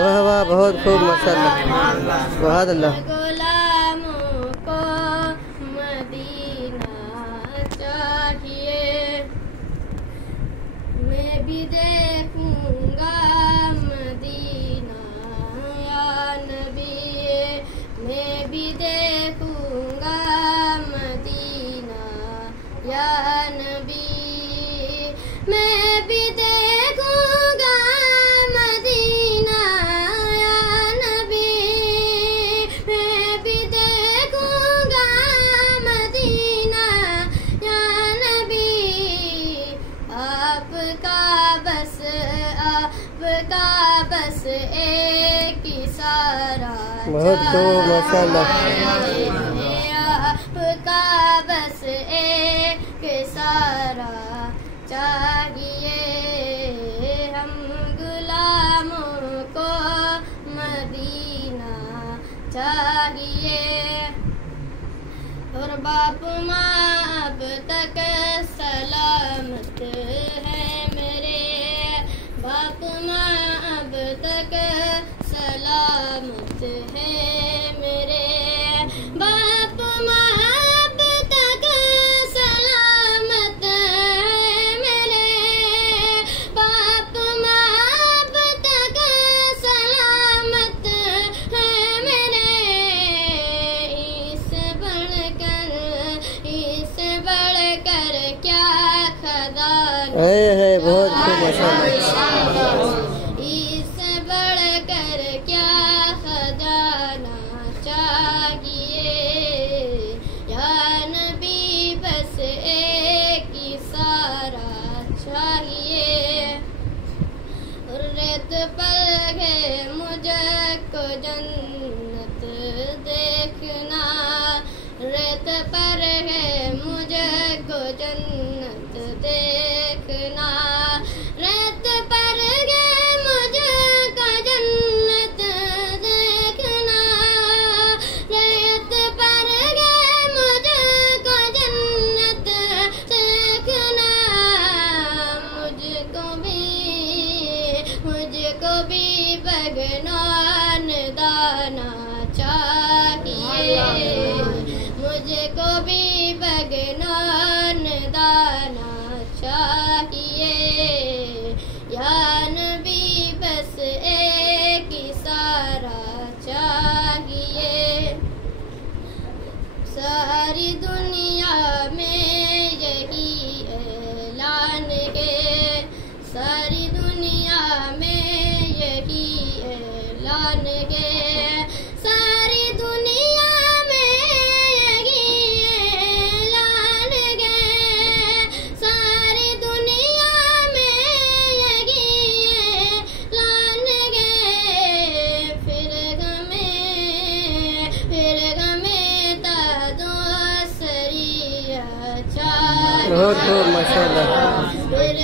वाह वाह, बहुत खूब माशाअल्लाह, बहुत अल्लाह। गुलामों को मदीना चाहिए, मैं भी देखूंगा मदीना या नबी, मैं भी देखूंगा मदीना या नबी, मैं भी देखूंगा मदीना या नबी, मैं भी देखूंगा मदीना या नबी, आपका बस एक इशारा बहुत खूब माशाअल्लाह। आपका बस एक इशारा चाहिए, हम गुलामों को मदीना चाहिए। और बाप माँ अब तक सलामत है मेरे, बाप माँ अब तक सलामत है मेरे, बाप माँ अब तक सलामत है मेरे, बाप माँ अब तक सलामत है मेरे, इससे बढ़कर क्या खजाना है, बहुत खूब माशाअल्लाह। इससे बढ़कर क्या खजाना चाहिए, या नबी बस एक इशारा चाहिए। और रेत पर है मुझको जन्नत देखना, रेत पर है मुझको जन्नत देखना, रेत पर है मुझको जन्नत देखना, रेत पर है मुझको जन्नत देखना, मुझको भी बगनान दाना चाहिए, मुझको भी बगनान दाना चाहिए, या नबी बस एक इशारा चाहिए। सारी दुनिया में यही ऐलान है, सारी दुनिया में यही ऐलान है, सारी दुनिया में यही ऐलान है, सारी दुनिया में यही ऐलान है, फिर हमें तादो सरिया चाहिए, बहुत खूब माशाअल्लाह। फिर